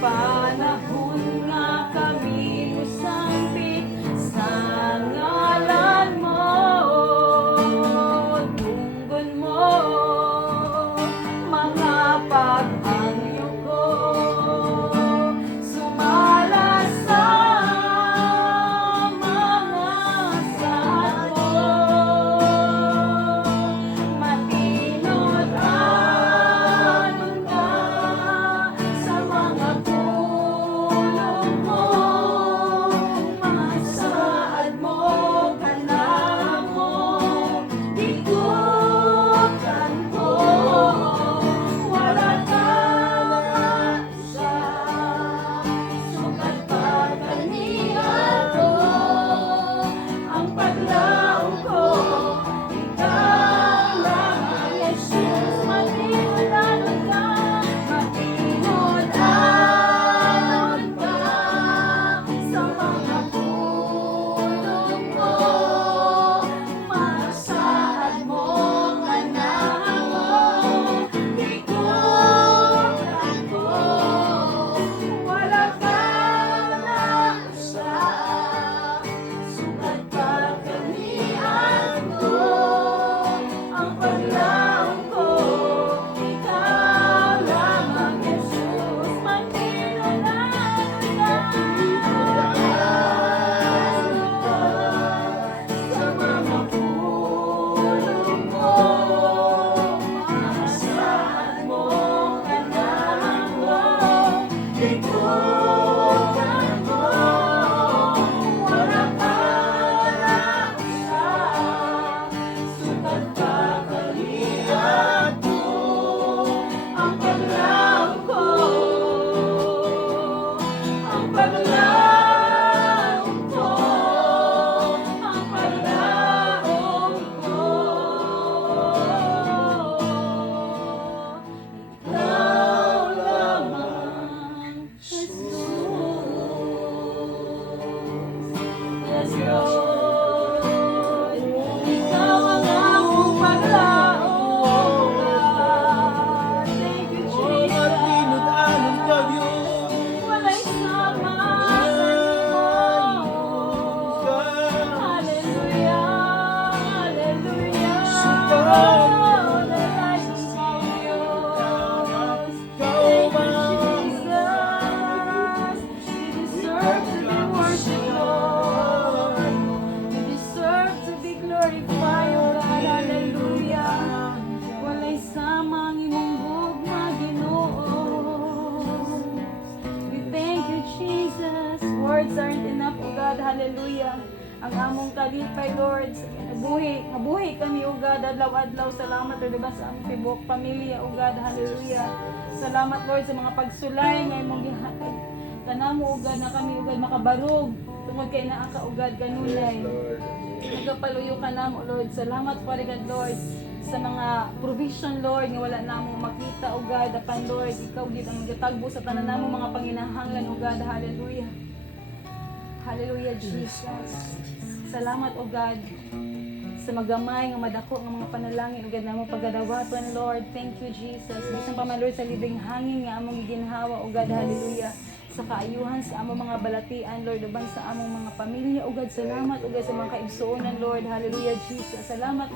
panahon nga kami usambit sa ngalan mo, tunggon mo, mga pag-angyo ko, sumala sa mga sago, matinod anon ka sa mga pulong mo, masaad mo kanamo, ikutan ko, wala ka sa sukat pa kaniya ko, ang paglaong ko, ikaw lang ang Jesus, matinod anon ka, matinod anon ka sa mga pulong mo, masaad mo kanamo, ikutan ko, wala ka na sa sukat pa kanian ko, ang paglaong ko, ikaw lang ang Jesus, matinod anon ka sa mga pulong mo, masaad mo kanamo, ikutan ko, wala ka lang sa sukat pa kalian ko, ang paglaong ko, ang paglaong ko, ang paglaong ko, ikaw lamang, Jesus. Yes, Lord, ikaw ang among paglaong, God. Thank you, Jesus. Wala'y sama sa inyo. Hallelujah, hallelujah. The light of glorious. Thank you, Jesus. You deserve to be worshipped, Lord. You deserve to be glorified, O God. Hallelujah. Wala'y sama ang imong gugma, Ginoo. We thank you, Jesus. Words aren't enough, O God. Hallelujah. Ang among kalipay, Lord. Nabuhi kami, O God. Adlaw-adlaw. Salamat, Lord, diba, sa among tibok pamilya, O God. Hallelujah. Salamat, Lord, sa mga pagsulay nga imong gihatag. Kanamo, O God, na kami, O God, makabarog. Tungod kay naa ka, O God, kanunay. Nagapaluyo ka namo, Lord. Salamat pa rin, God, Lord, sa mga provision, Lord, nga wala namong makita, O God, apan, Lord, ikaw gid ang gatagbo sa tanan namong mga panginahanglan, O God. Hallelujah. Hallelujah, Jesus. Salamat, O God, sa magamay nga madako nga mga panalangin, O God, namo pagadawaton, Lord. Thank you, Jesus. Bisan pa man, Lord, sa libing hangin nga among giginhawa, O God. Hallelujah. Sa kaayuhan sa among mga balatian, Lord, uban sa among mga pamilya, O God. Salamat, O God, sa mga kaigsuonan, Lord. Hallelujah, Jesus. Salamat.